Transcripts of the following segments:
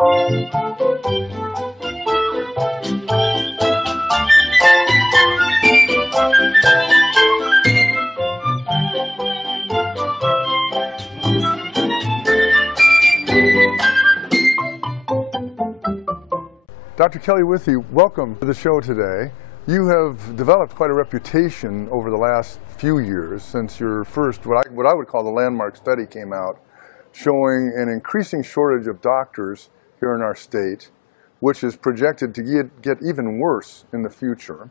Dr. Kelley Withy, welcome to the show today. You have developed quite a reputation over the last few years since your first, what I would call the landmark study came out, showing an increasing shortage of doctors here in our state, which is projected to get even worse in the future.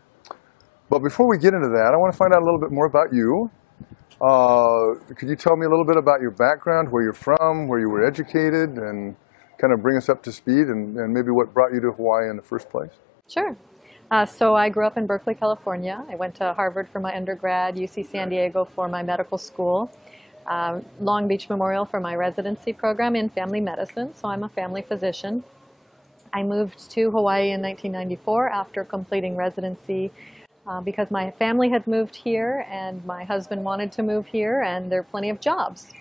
But before we get into that, I want to find out a little bit more about you. Could you tell me a little bit about your background, where you're from, where you were educated, and kind of bring us up to speed, and maybe what brought you to Hawaii in the first place? Sure. So I grew up in Berkeley, California. I went to Harvard for my undergrad, UC San Diego for my medical school, Long Beach Memorial for my residency program in family medicine, so I'm a family physician. I moved to Hawaii in 1994 after completing residency because my family had moved here and my husband wanted to move here, and there are plenty of jobs.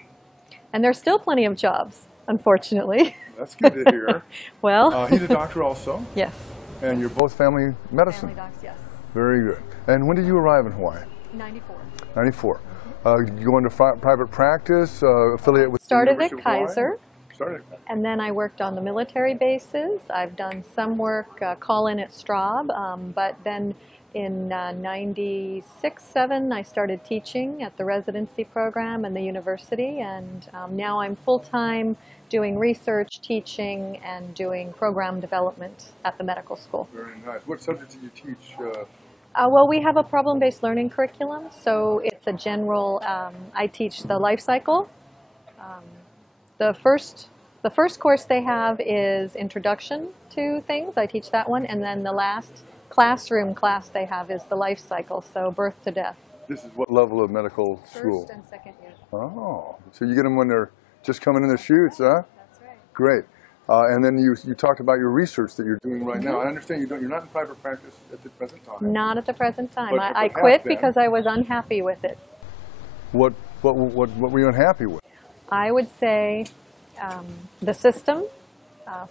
And there's still plenty of jobs, unfortunately. That's good to hear. Well, he's a doctor also? Yes. And you're both family medicine? Family docs, yes. Very good. And when did you arrive in Hawaii? 94. 94. You go into private practice, affiliate with Started the at University of Kaiser. Started. And then I worked on the military bases. I've done some work, call-in at Straub, but then in 96-7 I started teaching at the residency program and the university, and now I'm full-time doing research, teaching, and doing program development at the medical school. Very nice. What subjects do you teach? Well, we have a problem-based learning curriculum, so it's a general, I teach the life cycle. The first course they have is Introduction to Things. I teach that one, and then the last classroom class they have is the life cycle, so birth to death. This is what level of medical school? First and second year. Oh, so you get them when they're just coming in the chutes, huh? That's right. Great. And then you talked about your research that you're doing right now. I understand you're not in private practice at the present time. Not at the present time. But I quit because I was unhappy with it. What were you unhappy with? I would say the system.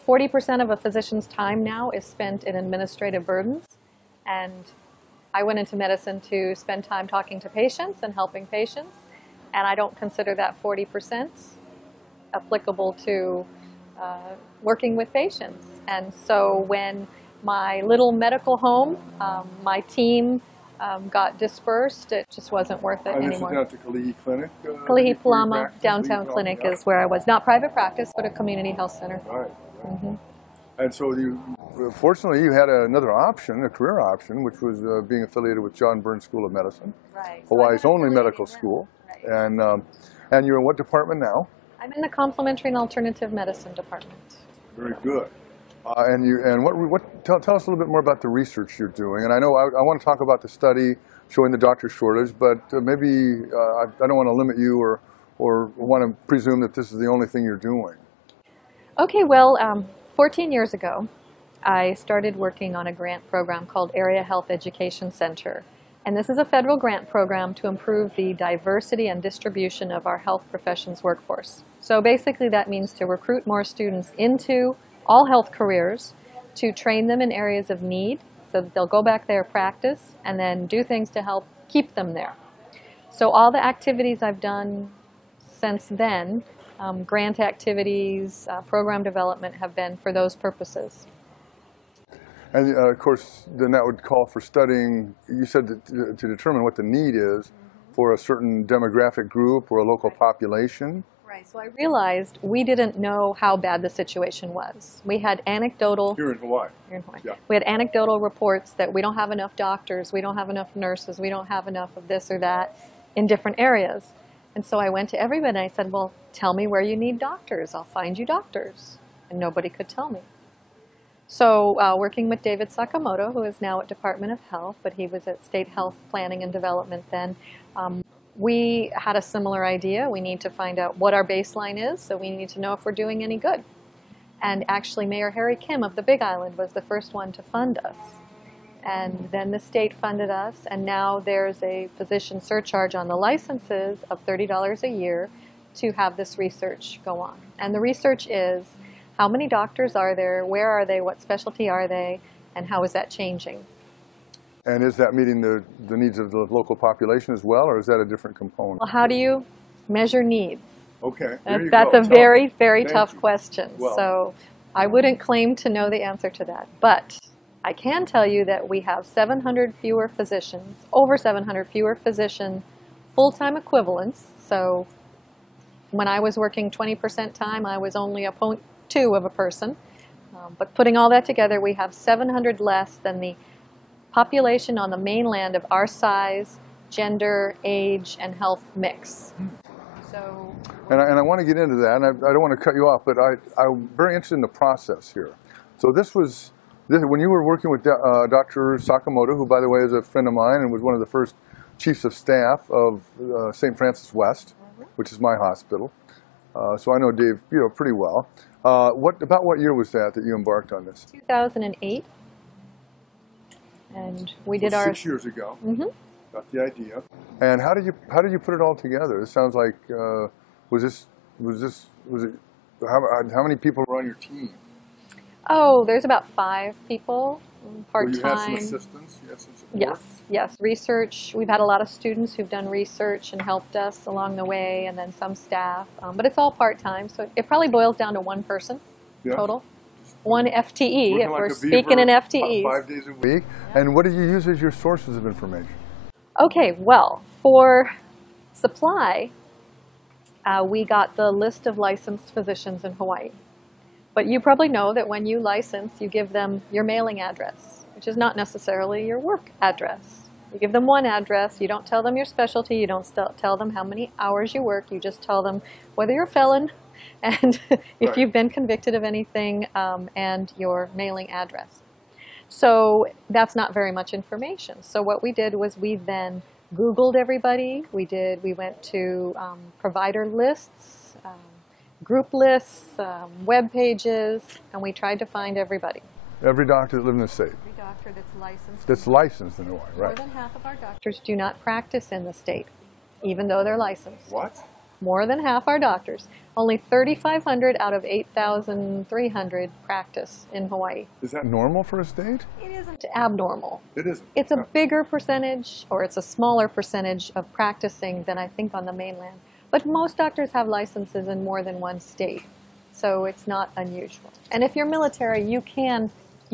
40% of a physician's time now is spent in administrative burdens, and I went into medicine to spend time talking to patients and helping patients, and I don't consider that 40% applicable to working with patients. And so when my little medical home, my team got dispersed, it just wasn't worth it anymore. And this is down to Kelley Clinic? Kelley Palama Downtown Clinic is where I was. Not private practice, but a community health center. Right. Mm-hmm. And so fortunately you had another option, a career option, which was being affiliated with John Burns School of Medicine, right. Hawaii's only medical school. Right. And you're in what department now? I'm in the complementary and alternative medicine department. Very good. Tell us a little bit more about the research you're doing. And I know I want to talk about the study showing the doctor shortage, but maybe I don't want to limit you or want to presume that this is the only thing you're doing. Okay, well, 14 years ago, I started working on a grant program called Area Health Education Center. And this is a federal grant program to improve the diversity and distribution of our health professions workforce. So basically that means to recruit more students into all health careers, to train them in areas of need so that they'll go back there, practice, and then do things to help keep them there. So all the activities I've done since then, grant activities, program development, have been for those purposes. And of course, then that would call for studying, you said to determine what the need is for a certain demographic group or a local population. Right, so I realized we didn't know how bad the situation was. We had anecdotal... Here in Hawaii. Here in Hawaii. Yeah. We had anecdotal reports that we don't have enough doctors, we don't have enough nurses, we don't have enough of this or that in different areas. And so I went to everybody and I said, well, tell me where you need doctors. I'll find you doctors. And nobody could tell me. So working with David Sakamoto, who is now at Department of Health, but he was at State Health Planning and Development then, we had a similar idea. We need to find out what our baseline is, so we need to know if we're doing any good. And actually Mayor Harry Kim of the Big Island was the first one to fund us. And then the state funded us, and now there's a physician surcharge on the licenses of $30 a year to have this research go on. And the research is, How many doctors are there? Where are they? What specialty are they? And how is that changing? And is that meeting the needs of the local population as well, or is that a different component? Well, how do you measure needs? Okay, That's a very, very tough question. Well, so I wouldn't claim to know the answer to that. But I can tell you that we have 700 fewer physicians, over 700 fewer physician full-time equivalents. So when I was working 20% time, I was only a 0.2 of a person. But putting all that together, we have 700 less than the population on the mainland of our size, gender, age, and health mix. So, and I want to get into that, and I don't want to cut you off, but I'm very interested in the process here. So when you were working with Dr. Sakamoto, who, by the way, is a friend of mine and was one of the first chiefs of staff of St. Francis West, which is my hospital. So I know Dave, pretty well. About what year was that you embarked on this? 2008. And we did 6 years ago. Mm-hmm. Got the idea. And how did you put it all together? It sounds like how many people were on your team? Oh, there's about 5 people part-time. You had some assistants. You had some support. Yes. Research. We've had a lot of students who've done research and helped us along the way, and then some staff. But it's all part-time, so it probably boils down to one person total. One FTE, if we're speaking in FTEs. 5 days a week. Yeah. And what do you use as your sources of information? Okay, well, for supply, we got the list of licensed physicians in Hawaii. But you probably know that when you license, you give them your mailing address, which is not necessarily your work address. You give them one address. You don't tell them your specialty. You don't tell them how many hours you work. You just tell them whether you're a felon and if you've been convicted of anything, and your mailing address. So that's not very much information. So what we did was we then Googled everybody. We went to provider lists, group lists, web pages, and we tried to find everybody. Every doctor that lived in the state. Every doctor that's licensed. That's licensed in Hawaii, right? More than half of our doctors do not practice in the state, even though they're licensed. What? More than half our doctors. Only 3,500 out of 8,300 practice in Hawaii. Is that normal for a state? It isn't abnormal. It isn't. It's a bigger percentage, or it's a smaller percentage of practicing than I think on the mainland. But most doctors have licenses in more than one state, so it's not unusual. And if you're military, you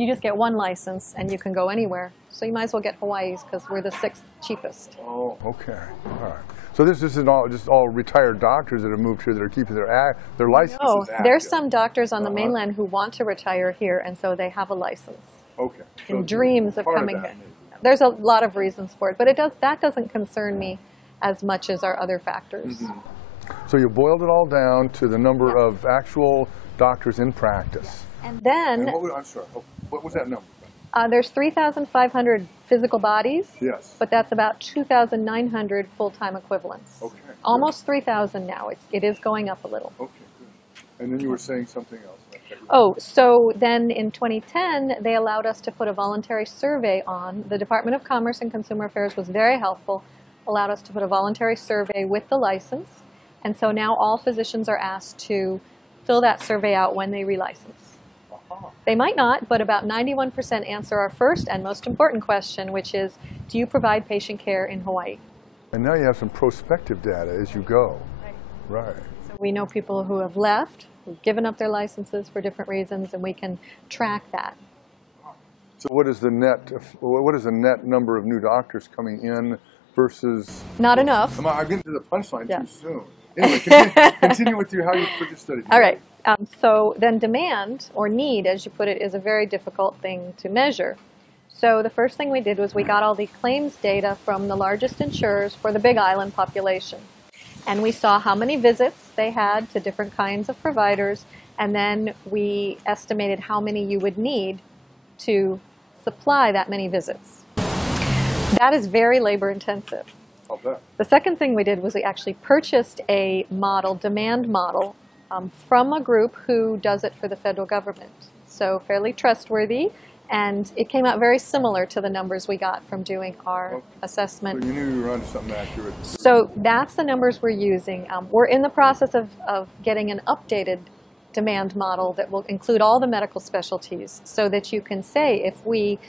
just get one license and you can go anywhere. So you might as well get Hawaii's because we're the 6th cheapest. Oh, okay. All right. So this isn't all retired doctors that have moved here that are keeping their licenses active. There's some doctors on the mainland who want to retire here, and so they have a license. Okay. And dreams of coming here. There's a lot of reasons for it, but that doesn't concern me as much as our other factors. Mm-hmm. So you boiled it all down to the number of actual doctors in practice. And then... I'm sorry, what was that number? There's 3,500 physical bodies, yes, but that's about 2,900 full-time equivalents. Okay. Almost 3,000 now. It is going up a little. Okay, good. And then you were saying something else. So then in 2010, they allowed us to put a voluntary survey on. The Department of Commerce and Consumer Affairs was very helpful, allowed us to put a voluntary survey with the license. And so now all physicians are asked to fill that survey out when they relicense. They might not, but about 91% answer our first and most important question, which is, do you provide patient care in Hawaii? And now you have some prospective data as you go. Right. So we know people who have left, who've given up their licenses for different reasons, and we can track that. So what is the net number of new doctors coming in versus... Not enough. I'm getting to the punchline too soon. Anyway, continue with how you put your study together. All right. So then demand, or need, as you put it, is a very difficult thing to measure. So the first thing we did was we got all the claims data from the largest insurers for the Big Island population. And we saw how many visits they had to different kinds of providers, and then we estimated how many you would need to supply that many visits. That is very labor intensive. The second thing we did was we actually purchased a model, demand model, from a group who does it for the federal government. So fairly trustworthy, and it came out very similar to the numbers we got from doing our assessment. So you knew you were onto something accurate. So that's the numbers we're using. We're in the process of getting an updated demand model that will include all the medical specialties so that you can say if we,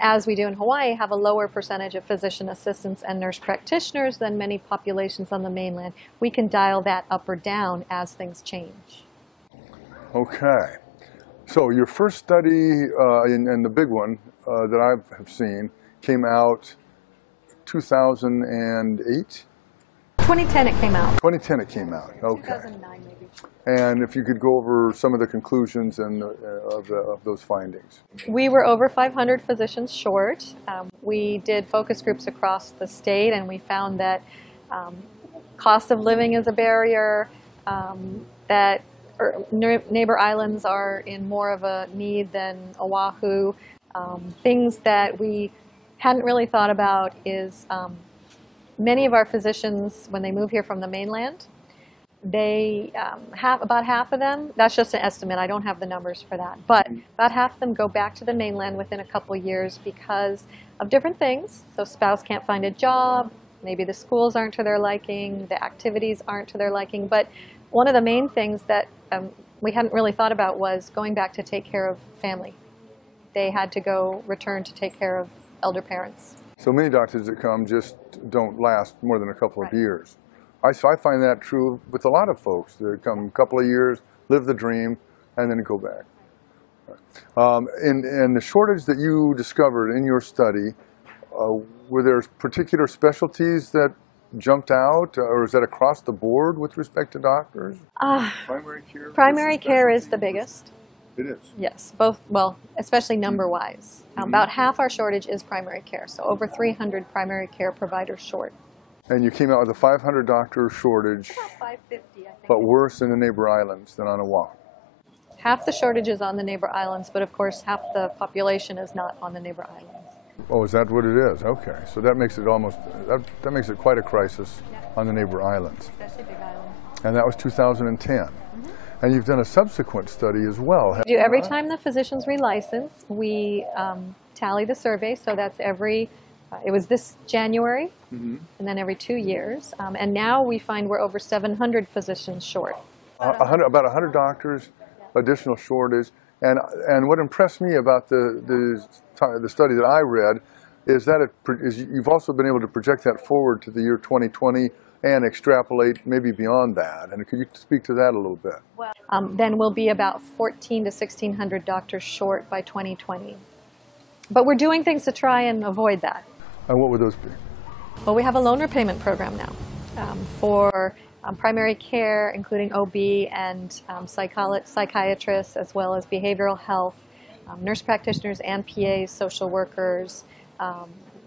as we do in Hawaii, have a lower percentage of physician assistants and nurse practitioners than many populations on the mainland, we can dial that up or down as things change. Okay. So your first study, and the big one that I have seen, came out 2008? 2010 it came out. 2010 it came out, okay. 2009 maybe. And if you could go over some of the conclusions and of those findings. We were over 500 physicians short. We did focus groups across the state, and we found that cost of living is a barrier, that neighbor islands are in more of a need than Oahu. Things that we hadn't really thought about is many of our physicians, when they move here from the mainland, they have about half of them, that's just an estimate, I don't have the numbers for that, but about half of them go back to the mainland within a couple years because of different things. So spouse can't find a job, maybe the schools aren't to their liking, the activities aren't to their liking, but one of the main things that we hadn't really thought about was going back to take care of family. They had to return to take care of elder parents. So many doctors that come just don't last more than a couple of years. So I find that true with a lot of folks. They come a couple of years, live the dream, and then go back. And the shortage that you discovered in your study, were there particular specialties that jumped out, or is that across the board with respect to doctors? Primary care? Primary care is the biggest. It is? Yes, both, well, especially number-wise. About half our shortage is primary care, so over 300 primary care providers short. And you came out with a 500 doctor shortage, About 550, I think. but worse in the neighbor islands than on Oahu. Half the shortage is on the neighbor islands, but of course half the population is not on the neighbor islands. Oh, is that what it is? Okay, so that makes it almost, that makes it quite a crisis on the neighbor islands. Especially big islands. And that was 2010. And you've done a subsequent study as well. We do every time the physicians relicense, we tally the survey, so that's every, it was this January, and then every 2 years. And now we find we're over 700 physicians short. About 100 doctors, additional shortage. And what impressed me about the study that I read is that you've also been able to project that forward to the year 2020 and extrapolate maybe beyond that. And could you speak to that a little bit? Then we'll be about 1,400 to 1,600 doctors short by 2020. But we're doing things to try and avoid that. And what would those be? Well, we have a loan repayment program now for primary care, including OB and psychiatrists, as well as behavioral health, nurse practitioners and PAs, social workers.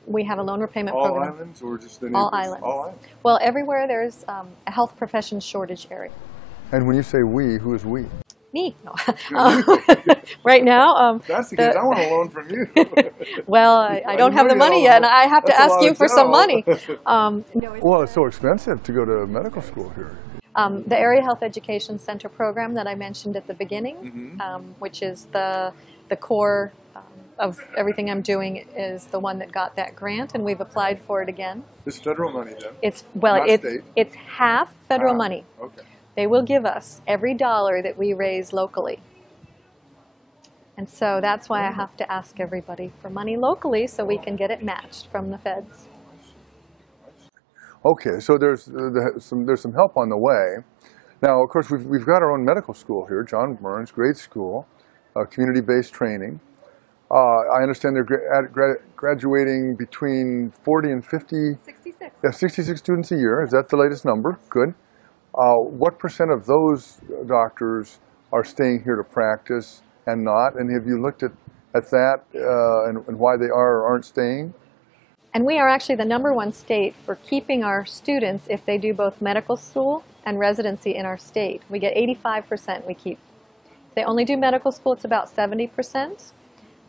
We have a loan repayment program. All islands or just the neighbors? All islands. All islands. Well, everywhere there's a health profession shortage area. And when you say we, who is we? Me. No. Right now. That's the case. I want a loan from you. Well, I don't have the money yet, and I have to ask you for some money. Well, it's so expensive to go to medical school here. The Area Health Education Center program that I mentioned at the beginning, which is the core of everything I'm doing, is the one that got that grant, and we've applied for it again. It's federal money, then? It's half federal money. Okay. They will give us every dollar that we raise locally. And so that's why I have to ask everybody for money locally so we can get it matched from the feds. Okay, so there's some help on the way. Now, of course, we've got our own medical school here, John Burns, great school, community-based training. I understand they're graduating between 40 and 50. 66. Yeah, 66 students a year. Is that the latest number? Good. What % of those doctors are staying here to practice and not? And have you looked at that and why they are or aren't staying? And we are actually the #1 state for keeping our students if they do both medical school and residency in our state. We get 85% we keep. If they only do medical school, it's about 70%.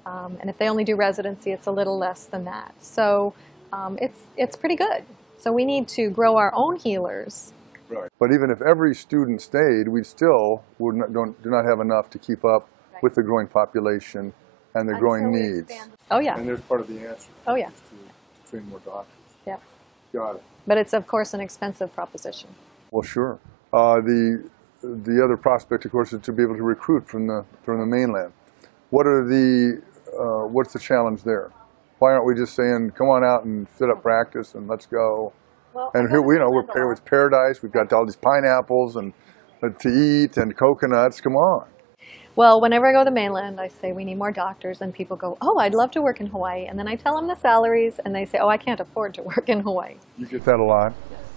And if they only do residency, it's a little less than that. So it's pretty good. So we need to grow our own healers. Right. But even if every student stayed, we still do not have enough to keep up with the growing population and the growing needs. Oh, yeah. And there's part of the answer. Oh, yeah. To train more doctors. Yeah. Got it. But it's, of course, an expensive proposition. Well, sure. The the other prospect, of course, is to be able to recruit from the mainland. What are what's the challenge there? Why aren't we just saying, come on out and set up practice and let's go? Well, And here it's paradise. We've got all these pineapples and to eat and coconuts. Come on. Well, whenever I go to the mainland, I say we need more doctors, and people go, oh, I'd love to work in Hawaii. And then I tell them the salaries, and they say, oh, I can't afford to work in Hawaii. You get that a lot?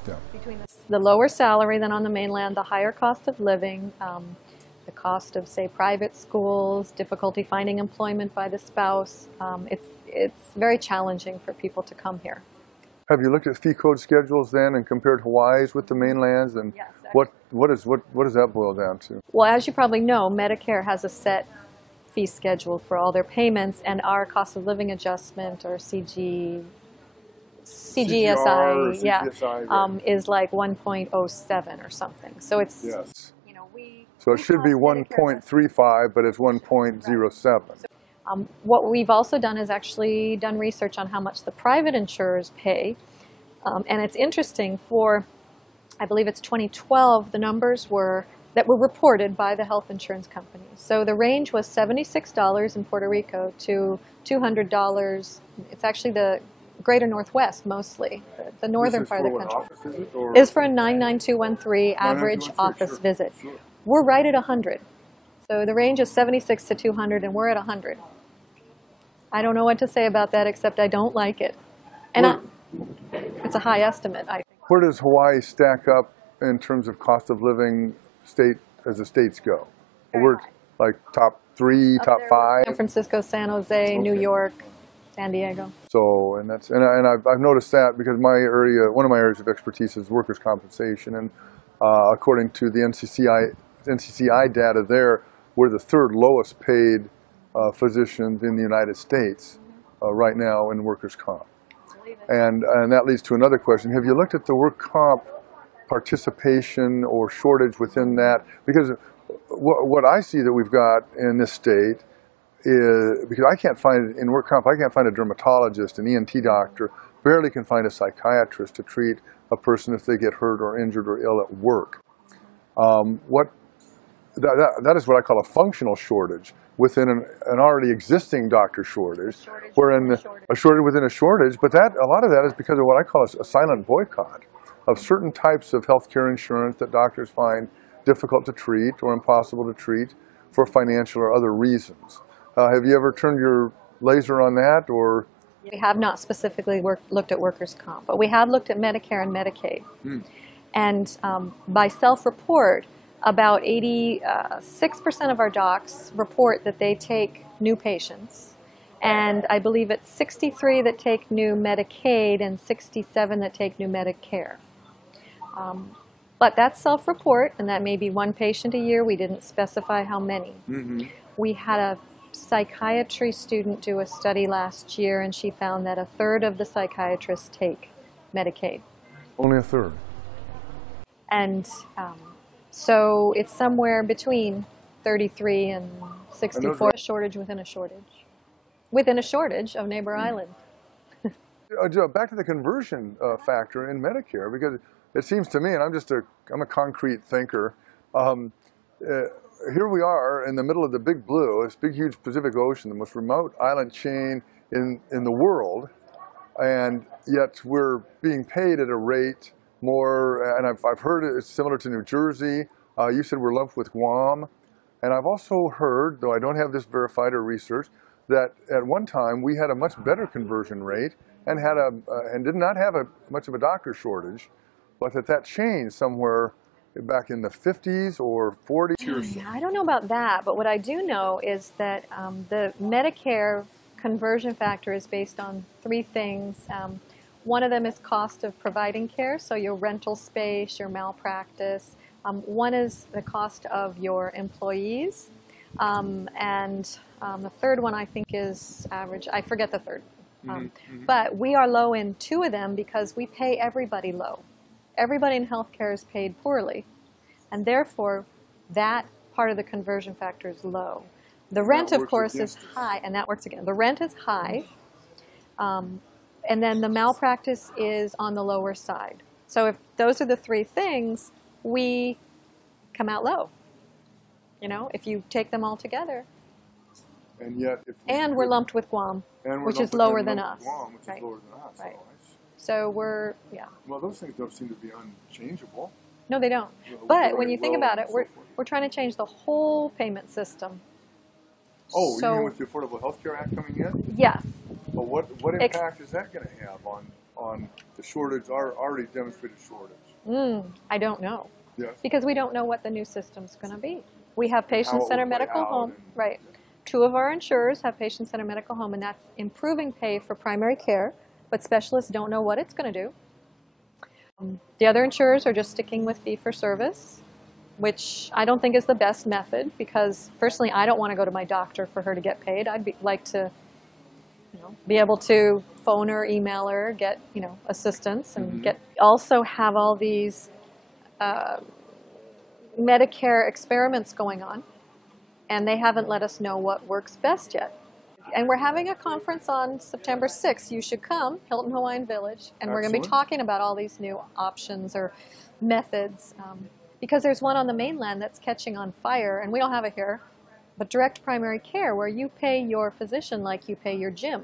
Yeah. Between the lower salary than on the mainland, the higher cost of living, the cost of, say, private schools, difficulty finding employment by the spouse, it's very challenging for people to come here. Have you looked at fee code schedules then and compared Hawaii's with the mainlands? And yes, what does that boil down to? Well, as you probably know, Medicare has a set fee schedule for all their payments, and our cost of living adjustment, or CGSI, is like 1.07 or something. So it's, yes. So it should be 1.35, but it's 1.07. What we've also done is actually done research on how much the private insurers pay. And it's interesting, for, I believe it's 2012, the numbers that were reported by the health insurance companies. So the range was $76 in Puerto Rico to $200. It's actually the greater Northwest mostly, the northern part of the country. Is for a 99213 average office visit. Sure. We're right at 100. So the range is 76 to 200, and we're at 100. I don't know what to say about that, except I don't like it. And it's a high estimate, I think. Where does Hawaii stack up in terms of cost of living as the states go? We're like top 3, top 5? San Francisco, San Jose, New York, San Diego. So, and I've noticed that because one of my areas of expertise is workers' compensation, and according to the NCCI data there, we're the third lowest paid physicians in the United States right now in workers' comp. And that leads to another question. Have you looked at the work comp participation or shortage within that? Because what I see that we've got in this state is, because I can't find, in work comp, I can't find a dermatologist, an ENT doctor, barely can find a psychiatrist to treat a person if they get hurt or injured or ill at work. That is what I call a functional shortage within an already existing doctor shortage. A shortage within a shortage, but a lot of that is because of what I call a silent boycott of certain types of healthcare insurance that doctors find difficult to treat or impossible to treat for financial or other reasons. Have you ever turned your laser on that, or? We have not specifically looked at workers' comp, but we have looked at Medicare and Medicaid. And by self-report, about 86% of our docs report that they take new patients. And I believe it's 63 that take new Medicaid and 67 that take new Medicare. But that's self-report, and that may be one patient a year. We didn't specify how many. We had a psychiatry student do a study last year, and she found that 1/3 of the psychiatrists take Medicaid. Only 1/3. And so it's somewhere between 33 and 64, a shortage within a shortage. Within a shortage of Neighbor Island. Back to the conversion factor in Medicare, because it seems to me, and I'm a concrete thinker, here we are in the middle of the big blue, this big huge Pacific Ocean, the most remote island chain in the world, and yet we're being paid at a rate more, and I've heard it's similar to New Jersey. You said we're lumped with Guam. And I've also heard, though I don't have this verified or researched, that at one time we had a much better conversion rate and did not have much of a doctor shortage, but that changed somewhere back in the 50s or 40s. I don't know about that, but what I do know is that the Medicare conversion factor is based on 3 things. One of them is cost of providing care, so your rental space, your malpractice. One is the cost of your employees. And the third one I think is average. I forget the third. But we are low in 2 of them because we pay everybody low. Everybody in healthcare is paid poorly. And therefore, that part of the conversion factor is low. The rent, of course, is high, and that works again. The rent is high. And then the malpractice is on the lower side. So if those are the 3 things, we come out low. You know, if you take them all together. And yet, and we're lumped with Guam, which is lower than us. Guam, which is lower than us. Right. So, so we're, yeah. Well, those things don't seem to be unchangeable. No, they don't. But when you think about it, we're trying to change the whole payment system. Oh, so, you mean with the Affordable Health Care Act coming in? Yes. But what impact is that going to have on the shortage, our already demonstrated shortage? I don't know. Yes. Because we don't know what the new system's going to be. We have patient-centered medical home. Right. 2 of our insurers have patient-centered medical home, and that's improving pay for primary care, but specialists don't know what it's going to do. The other insurers are just sticking with fee-for-service, which I don't think is the best method, because personally I don't want to go to my doctor for her to get paid. I'd like to be able to phone her, email her, get assistance, and also have all these Medicare experiments going on, and they haven't let us know what works best yet. And we're having a conference on September 6th. You should come, Hilton Hawaiian Village, and we're going to be talking about all these new options or methods, because there's one on the mainland that's catching on fire, and we don't have it here, but direct primary care, where you pay your physician like you pay your gym.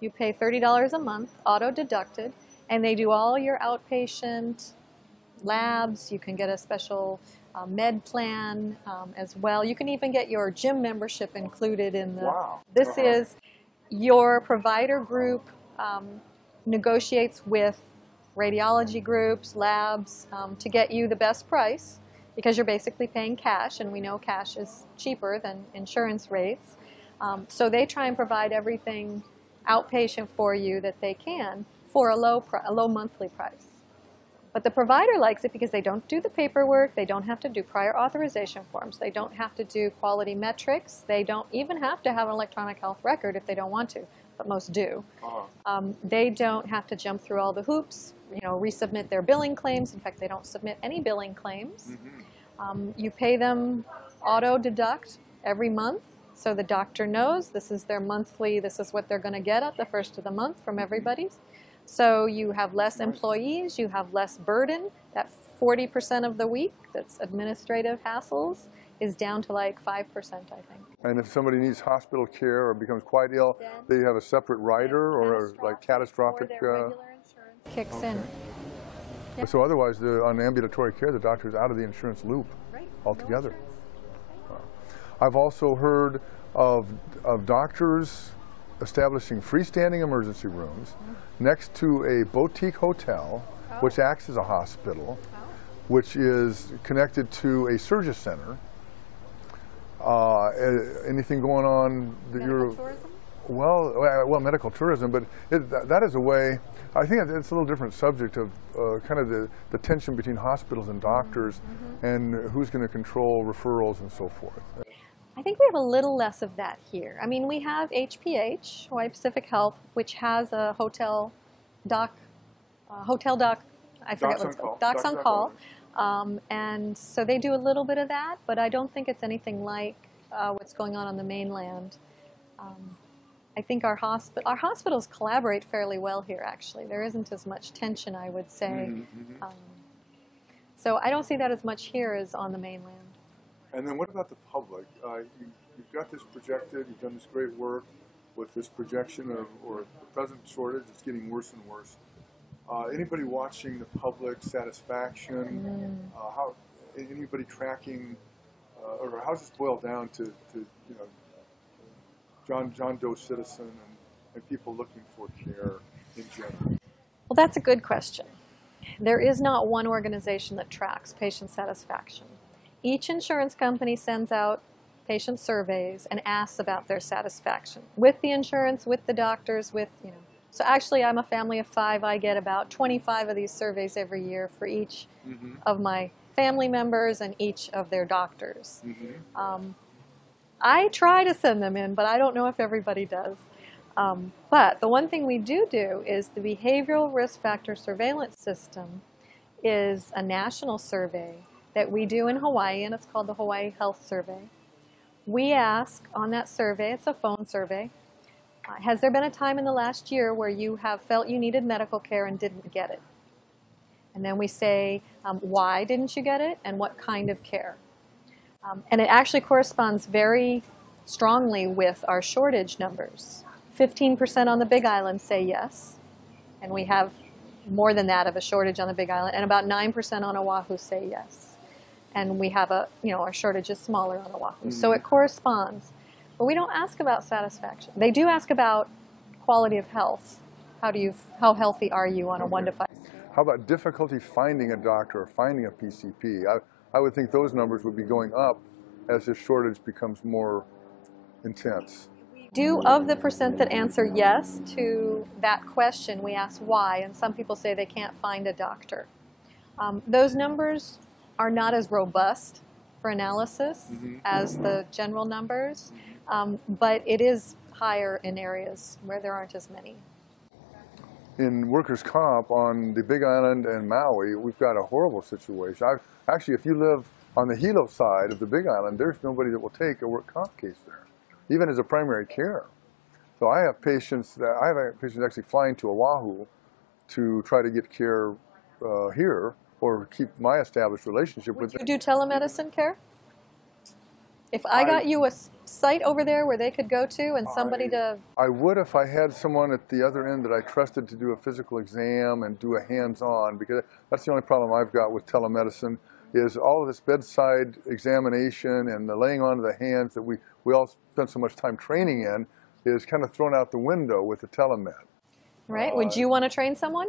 You pay $30 a month, auto-deducted, and they do all your outpatient labs. You can get a special med plan as well. You can even get your gym membership included in the... Wow. This is your provider group negotiates with radiology groups, labs, to get you the best price, because you're basically paying cash, and we know cash is cheaper than insurance rates. So they try and provide everything outpatient for you that they can for a low monthly price. But the provider likes it because they don't do the paperwork, they don't have to do prior authorization forms, they don't have to do quality metrics, they don't even have to have an electronic health record if they don't want to, but most do. They don't have to jump through all the hoops, resubmit their billing claims. In fact, they don't submit any billing claims. You pay them auto-deduct every month, so the doctor knows this is their monthly, this is what they're going to get at the first of the month from everybody's. So you have less employees, you have less burden. That 40% of the week that's administrative hassles is down to like 5%, I think. And if somebody needs hospital care or becomes quite ill, they have a separate rider or like catastrophic... Or their regular insurance kicks in. Yeah. So otherwise, on ambulatory care, the doctor's out of the insurance loop altogether. No insurance. I've also heard of doctors establishing freestanding emergency rooms next to a boutique hotel, which acts as a hospital, which is connected to a surgery center. Anything going on that Medical tourism? Well, medical tourism, but that is a way. I think it's a little different subject of kind of the tension between hospitals and doctors, and who's going to control referrals and so forth. I think we have a little less of that here. I mean, we have HPH, Hawaii Pacific Health, which has a hotel doc, I forget what it's called, Docs on Call. And so they do a little bit of that, but I don't think it's anything like what's going on the mainland. I think our hospitals collaborate fairly well here, actually. There isn't as much tension, I would say. So I don't see that as much here as on the mainland. And then what about the public? You've got this projected, you've done this great work with this projection or the present shortage. It's getting worse and worse. Anybody watching the public satisfaction? How anybody tracking, or how does this boil down to John Doe citizen and people looking for care in general? Well, that's a good question. There is not one organization that tracks patient satisfaction. Each insurance company sends out patient surveys and asks about their satisfaction with the insurance, with the doctors, So actually, I'm a family of 5. I get about 25 of these surveys every year for each of my family members and each of their doctors. I try to send them in, but I don't know if everybody does. But the one thing we do is the Behavioral Risk Factor Surveillance System is a national survey that we do in Hawaii, and it's called the Hawaii Health Survey. We ask on that survey, it's a phone survey, has there been a time in the last year where you have felt you needed medical care and didn't get it? And then we say, why didn't you get it and what kind of care? And it actually corresponds very strongly with our shortage numbers. 15% on the Big Island say yes, and we have more than that of a shortage on the Big Island, and about 9% on Oahu say yes. And we have our shortage is smaller on Oahu. Mm-hmm. So it corresponds. But we don't ask about satisfaction. They do ask about quality of health. How healthy are you on a 1 to 5? How about difficulty finding a doctor or finding a PCP? I would think those numbers would be going up as this shortage becomes more intense. Of the percent that answer yes to that question, we ask why, and some people say they can't find a doctor. Those numbers are not as robust for analysis as the general numbers, but it is higher in areas where there aren't as many. In workers' comp on the Big Island and Maui, we've got a horrible situation. Actually, if you live on the Hilo side of the Big Island, there's nobody that will take a work comp case there, even as a primary care. So I have patients actually flying to Oahu to try to get care here or keep my established relationship with them. Would you do telemedicine care? If I got you a site over there where they could go to and somebody to... I would if I had someone at the other end that I trusted to do a physical exam and do a hands-on, because that's the only problem I've got with telemedicine is all of this bedside examination and the laying on of the hands that we all spend so much time training in is kind of thrown out the window with the telemed. Right. Would you want to train someone?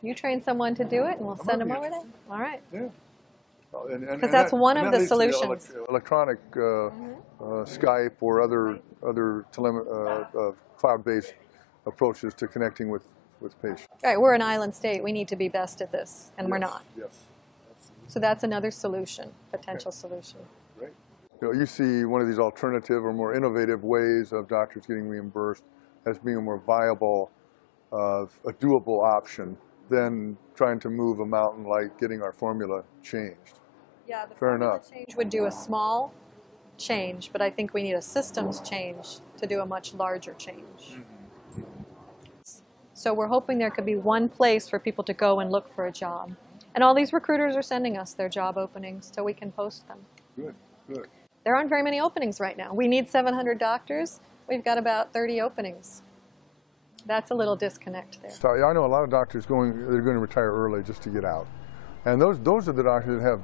You train someone to do it and we'll send them over there? All right. Yeah. Because that's one of the solutions. Electronic Skype or other cloud-based approaches to connecting with patients. All right, we're an island state. We need to be best at this, and we're not. Yes. So that's another solution, potential solution. Great. You see one of these alternative or more innovative ways of doctors getting reimbursed as being a more viable, a doable option than trying to move a mountain like getting our formula changed. Yeah, the Fair enough. Change would do a small change, but I think we need a systems change to do a much larger change. So we're hoping there could be one place for people to go and look for a job. And all these recruiters are sending us their job openings so we can post them. Good, good. There aren't very many openings right now. We need 700 doctors. We've got about 30 openings. That's a little disconnect there. So I know a lot of doctors they're going to retire early just to get out. And those are the doctors that have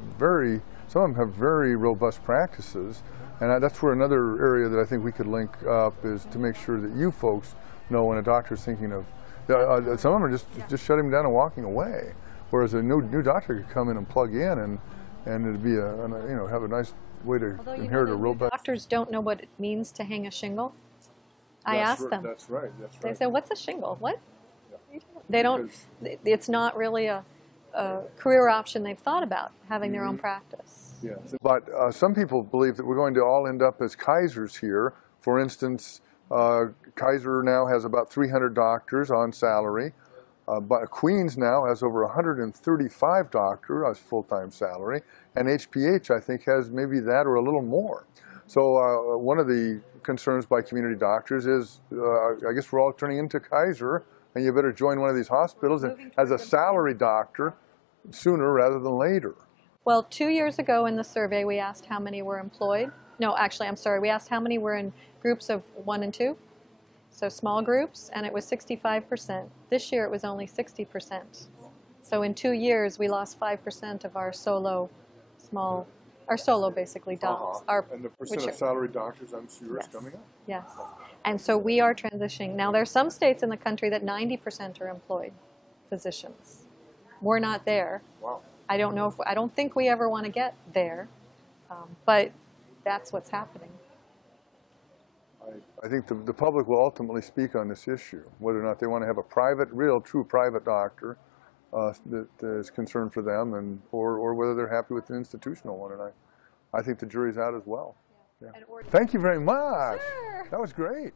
some of them have very robust practices. And that's where another area that I think we could link up is to make sure that you folks know when a doctor's thinking of, some of them are just shutting them down and walking away. Whereas a new doctor could come in and plug in and it'd be have a nice way to inherit a robust. Doctors don't know what it means to hang a shingle. I asked them. That's right. They said, "What's a shingle? What?" Yeah. They don't. It's not really a career option they've thought about having their own practice. Yeah. But some people believe that we're going to all end up as Kaisers here. For instance, Kaiser now has about 300 doctors on salary. But Queens now has over 135 doctors as full-time salary, and HPH I think has maybe that or a little more. So one of the concerns by community doctors is, I guess we're all turning into Kaiser, and you better join one of these hospitals as a salary doctor sooner rather than later. Well, 2 years ago in the survey we asked how many were employed. No, actually, I'm sorry. We asked how many were in groups of 1 and 2. So small groups, and it was 65%. This year it was only 60%. So in 2 years we lost 5% of our solo basically dogs. And the percent of salary doctors, I'm sure, is coming up. Yes. And so we are transitioning. Now there are some states in the country that 90% are employed physicians. We're not there. Wow. I don't think we ever want to get there, but that's what's happening. I think the public will ultimately speak on this issue, whether or not they want to have a real, true private doctor that is concerned for them, or whether they're happy with an institutional one. And I think the jury's out as well. Yeah. Thank you very much. Sure. That was great.